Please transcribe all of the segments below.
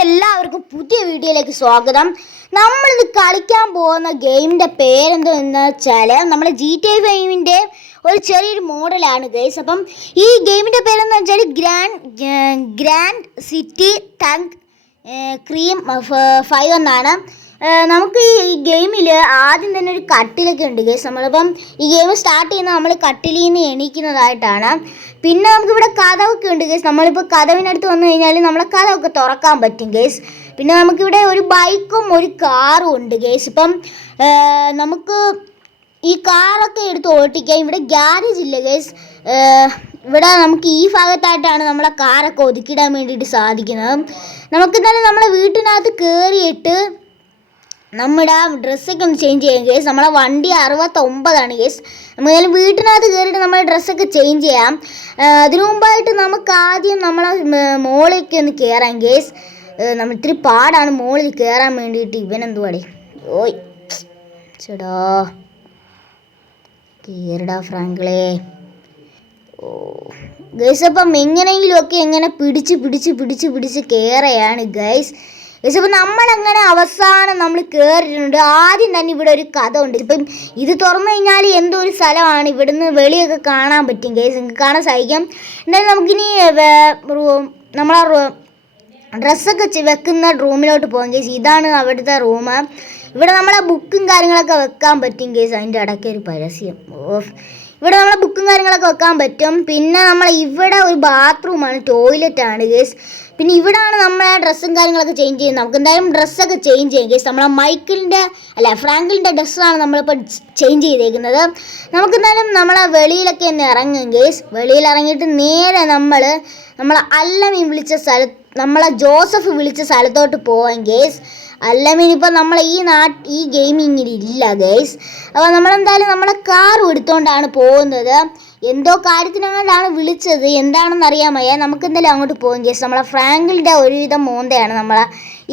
അപ്പോൾ എല്ലാവർക്കും പുതിയ വീഡിയോയിലേക്ക് സ്വാഗതം. നമ്മളിത് കളിക്കാൻ പോകുന്ന ഗെയിമിൻ്റെ പേരെന്തെന്ന് വെച്ചാൽ നമ്മുടെ GTA 5ൻ്റെ ഒരു ചെറിയൊരു മോഡലാണ് ഗൈസ്. അപ്പം ഈ ഗെയിമിൻ്റെ പേരെന്ന് വെച്ചാൽ ഗ്രാൻഡ് സിറ്റി തങ്ക് ക്രീം 5 എന്നാണ്. നമുക്ക് ഈ ഗെയിമിൽ ആദ്യം തന്നെ ഒരു കട്ടിലൊക്കെ ഉണ്ട് ഗൈസ്. നമ്മളിപ്പം ഈ ഗെയിം സ്റ്റാർട്ട് ചെയ്യുന്നത് നമ്മൾ കട്ടിലിൽ നിന്ന് എണീക്കുന്നതായിട്ടാണ്. പിന്നെ നമുക്കിവിടെ കഥവൊക്കെ ഉണ്ട് ഗൈസ്. നമ്മളിപ്പോൾ കഥവിനടുത്ത് വന്നു കഴിഞ്ഞാൽ നമ്മളെ കഥവൊക്കെ തുറക്കാൻ പറ്റും ഗൈസ്. പിന്നെ നമുക്കിവിടെ ഒരു ബൈക്കും ഒരു കാറും ഉണ്ട് ഗൈസ്. ഇപ്പം നമുക്ക് ഈ കാറൊക്കെ എടുത്ത് ഓട്ടിക്കാം. ഇവിടെ ഗ്യാരേജ് ഇല്ല ഗൈസ്. ഇവിടെ നമുക്ക് ഈ ഭാഗത്തായിട്ടാണ് നമ്മളെ കാറൊക്കെ ഒതുക്കിയിടാൻ വേണ്ടിയിട്ട് സാധിക്കുന്നത്. നമുക്കെന്തായാലും നമ്മളെ വീട്ടിനകത്ത് കയറിയിട്ട് നമ്മുടെ ഡ്രസ്സൊക്കെ ഒന്ന് ചേഞ്ച് ചെയ്യാം കേസ്. നമ്മളെ വണ്ടി 69 കേസ്. നമുക്ക് വീട്ടിനകത്ത് കയറിയിട്ട് നമ്മുടെ ഡ്രസ്സൊക്കെ ചേഞ്ച് ചെയ്യാം. അതിനു മുമ്പായിട്ട് നമുക്ക് ആദ്യം നമ്മളെ മോളിലേക്ക് ഒന്ന് കയറാം കേസ്. നമ്മൾ ഇത്തിരി പാടാണ് മോളിൽ കയറാൻ വേണ്ടിയിട്ട്. ഇവനെന്തുവാടേ ഓയ് ചേടാ കയറടാ ഫ്രാങ്കളെ. ഓ ഗൈസ്, അപ്പം എങ്ങനെയെങ്കിലുമൊക്കെ എങ്ങനെ പിടിച്ച് കയറുകയാണ് ഗൈസ്. ഗൈസ്, അപ്പം നമ്മളങ്ങനെ അവസാനം നമ്മൾ കയറിയിട്ടുണ്ട്. ആദ്യം തന്നെ ഇവിടെ ഒരു കഥ ഉണ്ട്. ഇപ്പം ഇത് തുറന്നു കഴിഞ്ഞാൽ എന്തോ ഒരു സ്ഥലമാണ്. ഇവിടുന്ന് വെളിയൊക്കെ കാണാൻ പറ്റും ഗൈസ്. നിങ്ങൾക്ക് കാണാൻ സാധിക്കും. എന്തായാലും നമുക്കിനി നമ്മളെ ഡ്രസ്സൊക്കെ വെക്കുന്ന റൂമിലോട്ട് പോകാം ഗൈസ്. ഇതാണ് അവിടുത്തെ റൂം. ഇവിടെ നമ്മളെ ബുക്കും കാര്യങ്ങളൊക്കെ വെക്കാൻ പറ്റും ഗൈസ്. അതിൻ്റെ ഇടയ്ക്ക് ഒരു പരസ്യം. ഇവിടെ നമ്മളെ ബുക്കും കാര്യങ്ങളൊക്കെ വെക്കാൻ പറ്റും. പിന്നെ ഇവിടെ ഒരു ബാത്റൂമാണ്, ടോയ്ലറ്റാണ് ഗൈസ്. പിന്നെ ഇവിടെയാണ് നമ്മളെ ഡ്രസ്സും കാര്യങ്ങളൊക്കെ ചേഞ്ച് ചെയ്യുന്നത്. നമുക്ക് എന്തായാലും ഡ്രസ്സൊക്കെ ചേഞ്ച് ചെയ്യാം ഗൈസ്. നമ്മളെ ഫ്രാങ്കിളിൻ്റെ ഡ്രസ്സാണ് നമ്മളിപ്പോൾ ചേഞ്ച് ചെയ്തേക്കുന്നത്. നമുക്കെന്തായാലും നമ്മളെ വെളിയിലൊക്കെ ഒന്ന് ഇറങ്ങും ഗൈസ്. വെളിയിൽ ഇറങ്ങിയിട്ട് നേരെ നമ്മളെ അല്ലമീൻ വിളിച്ച നമ്മളെ ജോസഫ് വിളിച്ച സ്ഥലത്തോട്ട് പോവാം ഗൈസ്. അല്ലമീൻ ഇപ്പം നമ്മളെ ഈ ഗെയിമിങ്ങിൽ ഇല്ല ഗൈസ്. അപ്പോൾ നമ്മളെന്തായാലും നമ്മളെ കാറും എടുത്തുകൊണ്ടാണ് പോകുന്നത്. എന്തോ കാര്യത്തിനങ്ങോട്ടാണ് വിളിച്ചത്, എന്താണെന്ന് അറിയാൻ വയ്യ. നമുക്കെന്തായാലും അങ്ങോട്ട് പോകും ഗൈസ്. നമ്മളെ ഫ്രാങ്കിളിൻ്റെ ഒരുവിധം മോന്തയാണ് നമ്മളെ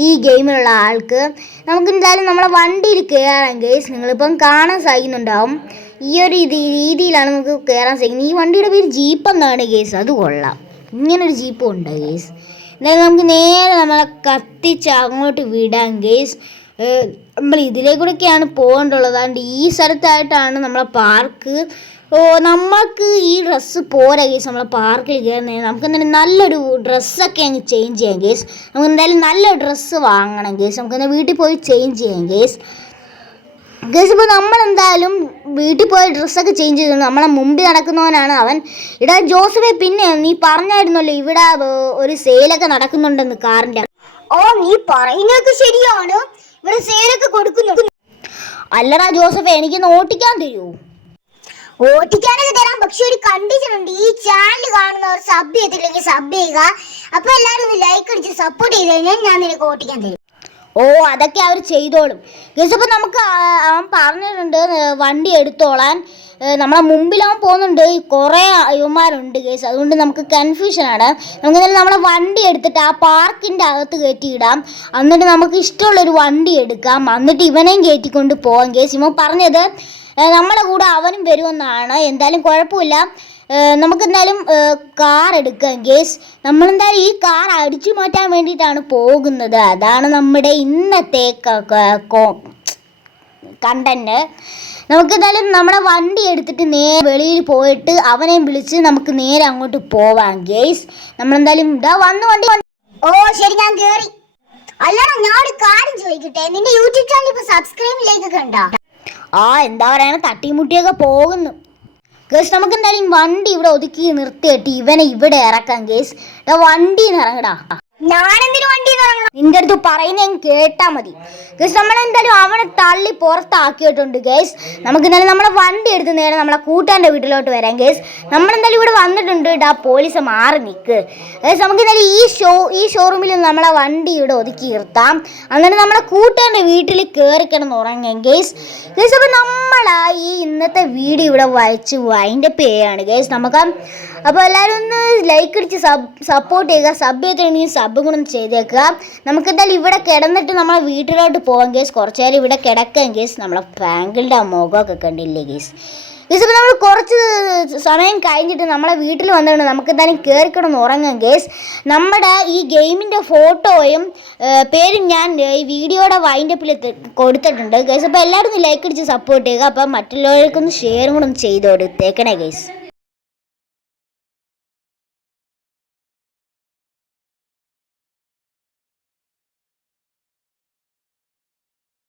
ഈ ഗെയിമിലുള്ള ആൾക്ക്. നമുക്കെന്തായാലും നമ്മളെ വണ്ടിയിൽ കയറാം ഗൈസ്. നിങ്ങളിപ്പം കാണാൻ സാധിക്കുന്നുണ്ടാവും. ഈ ഒരു രീതിയിലാണ് നമുക്ക് കയറാൻ സാധിക്കുന്നത്. ഈ വണ്ടിയുടെ പേര് ജീപ്പ് എന്നാണ് ഗൈസ്. അത് കൊള്ളാം. ഇങ്ങനൊരു ജീപ്പും ഉണ്ട് ഗൈസ്. എന്തായാലും നമുക്ക് നേരെ നമ്മളെ കത്തിച്ച് അങ്ങോട്ട് വിടാം ഗൈസ്. നമ്മൾ ഇതിലേക്കൂടെയൊക്കെയാണ് പോകേണ്ടുള്ളത്. അതുകൊണ്ട് ഈ സ്ഥലത്തായിട്ടാണ് നമ്മളെ പാർക്ക്. നമ്മൾക്ക് ഈ ഡ്രസ്സ് പോരാ ഗൈസ്. നമ്മളെ പാർക്കിൽ കയറുന്നത് നമുക്ക് എന്തായാലും നല്ലൊരു ഡ്രസ്സൊക്കെ അങ്ങ് ചേഞ്ച് ചെയ്യാം ഗൈസ്. നമുക്ക് എന്തായാലും നല്ലൊരു ഡ്രസ്സ് വാങ്ങണം ഗൈസ്. നമുക്ക് വീട്ടിൽ പോയി ചേഞ്ച് ചെയ്യാം ഗൈസ്. ഗൈസ്, ഇപ്പോൾ നമ്മളെന്തായാലും വീട്ടിൽ പോയി ഡ്രസ്സൊക്കെ ചേഞ്ച് ചെയ്തു. നമ്മളെ മുമ്പിൽ നടക്കുന്നവനാണ് അവൻ. ഇവിടെ ജോസഫെ, പിന്നെ നീ പറഞ്ഞായിരുന്നല്ലോ ഇവിടെ ഒരു സെയിലൊക്കെ നടക്കുന്നുണ്ടെന്ന് കാറിൻ്റെ. ഓ, നീ പറയുന്നതൊക്കെ ശരിയാണ്. ഇവിടെ സെയിലൊക്കെ കൊടുക്കുന്നു. അല്ലടാ ജോസഫെ, എനിക്കൊന്ന് ഓട്ടിക്കാൻ തരുമോ? ഓട്ടിക്കാനൊക്കെ തരാം, പക്ഷെ ഒരു കണ്ടീഷൻ ഉണ്ട്. ഈ ചാനൽ കാണുന്നവർ സബ് ചെയ്തില്ലെങ്കിൽ സബ് ചെയ്യുക. അപ്പോൾ എല്ലാവരും ഒന്ന് ലൈക്ക് അടിച്ച് സപ്പോർട്ട് ചെയ്ത് കഴിഞ്ഞാൽ ഞാൻ നിനക്ക് ഓട്ടിക്കാൻ തരും. ഓ, അതൊക്കെ അവർ ചെയ്തോളും ഗൈസ്. അപ്പോൾ നമുക്ക് അവൻ പറഞ്ഞിട്ടുണ്ട് വണ്ടി എടുത്തോളാൻ. നമ്മളെ മുമ്പിലാവൻ പോകുന്നുണ്ട്. കുറേ അയ്യന്മാരുണ്ട് ഗൈസ്. അതുകൊണ്ട് നമുക്ക് കൺഫ്യൂഷനാണ്. നമുക്ക് തന്നെ നമ്മളെ വണ്ടി എടുത്തിട്ട് ആ പാർക്കിൻ്റെ അകത്ത് കയറ്റിയിടാം. എന്നിട്ട് നമുക്ക് ഇഷ്ടമുള്ളൊരു വണ്ടി എടുക്കാം. എന്നിട്ട് ഇവനെയും കയറ്റിക്കൊണ്ട് പോകാം ഗൈസ്. ഇവൻ പറഞ്ഞത് നമ്മളെ കൂടെ അവനും വരുമെന്നാണ്. എന്തായാലും കുഴപ്പമില്ല. നമുക്കെന്തായാലും കാർ എടുക്കാം ഗേസ്. നമ്മളെന്തായാലും ഈ കാർ അടിച്ചു മാറ്റാൻ വേണ്ടിയിട്ടാണ് പോകുന്നത്. അതാണ് നമ്മുടെ ഇന്നത്തെ കണ്ടന്റ്. നമുക്കെന്തായാലും നമ്മുടെ വണ്ടി എടുത്തിട്ട് നേരെ വെളിയിൽ പോയിട്ട് അവനെയും വിളിച്ച് നമുക്ക് നേരെ അങ്ങോട്ട് പോവാം ഗേസ്. നമ്മളെന്തായാലും ഇതാ വന്നു വണ്ടി. ഓ ശരി, ഞാൻ കയറി. അല്ലടാ, ഞാൻ ഒരു കാര്യം ചോദിക്കട്ടെ, നിന്റെ യൂട്യൂബ് ചാനൽ ഇപ്പോൾ സബ്സ്ക്രൈബിലേക്കൊക്കെ ഉണ്ടോ? എന്താ പറയണ, തട്ടിമുട്ടിയൊക്കെ പോകുന്നു ഗേസ്. നമുക്ക് എന്തായാലും വണ്ടി ഇവിടെ ഒതുക്കി നിർത്തിയിട്ട് ഇവനെ ഇവിടെ ഇറക്കാം ഗേസ്. വണ്ടിന്ന് ഇറങ്ങടാ. ഞാനെന്തിനു വണ്ടി ഇറങ്ങണം? നിന്റെ അടുത്ത് പറയുന്ന കേട്ടാ മതി ഗേസ്. നമ്മളെന്തായാലും അവനെ തള്ളി പുറത്താക്കിയിട്ടുണ്ട് ഗേസ്. നമുക്ക് എന്തായാലും നമ്മളെ വണ്ടി എടുത്ത് നേരെ നമ്മളെ കൂട്ടാൻ്റെ വീട്ടിലോട്ട് വരാം ഗേസ്. നമ്മളെന്തായാലും ഇവിടെ വന്നിട്ടുണ്ട്. പോലീസ് മാറി നിൽക്ക് ഗേസ്. നമുക്ക് എന്തായാലും ഈ ഷോറൂമിൽ നമ്മളെ വണ്ടി ഇവിടെ ഒതുക്കി നിർത്താം. എന്നിട്ട് നമ്മളെ കൂട്ടാൻ്റെ വീട്ടിൽ കയറിക്കിടന്ന് ഉറങ്ങാം ഗേസ്. ഗേസ്, അപ്പോൾ ഈ ഇന്നത്തെ വീഡിയോ ഇവിടെ വായിച്ച് വൈൻഡപ്പ് ചെയ്യുകയാണ് ഗേസ്. അപ്പോൾ എല്ലാവരും ഒന്ന് ലൈക്ക് അടിച്ച് സപ്പോർട്ട് ചെയ്യുക. സബ് ചെയ്തിട്ടുണ്ടെങ്കിൽ സബ് കൂടെ ഒന്ന് ചെയ്തേക്കുക. നമുക്കെന്തായാലും ഇവിടെ കിടന്നിട്ട് നമ്മളെ വീട്ടിലോട്ട് പോകാം ഗേസ്. കുറച്ച് നേരം ഇവിടെ കിടക്കാം ഗേസ്. നമ്മളെ ഫ്രാങ്കിളുടെ മുഖമൊക്കെ കണ്ടില്ലേ ഗേസ്. ഗേസ്. അപ്പോൾ നമ്മൾ കുറച്ച് സമയം കഴിഞ്ഞിട്ട് നമ്മളെ വീട്ടിൽ വന്നിട്ട് നമുക്ക് എന്തായാലും കയറിക്കിടന്ന് ഉറങ്ങാം ഗേസ്. നമ്മുടെ ഈ ഗെയിമിൻ്റെ ഫോട്ടോയും പേരും ഞാൻ ഈ വീഡിയോയുടെ വൈൻഡപ്പിൽ കൊടുത്തിട്ടുണ്ട് ഗേസ്. അപ്പോൾ എല്ലാവരും ഒന്ന് ലൈക്ക് അടിച്ച് സപ്പോർട്ട് ചെയ്യുക. അപ്പോൾ മറ്റുള്ളവർക്കൊന്ന് ഷെയറും കൂടെ ഒന്ന് ചെയ്ത് കൊടുത്തേക്കണേ ഗേസ്.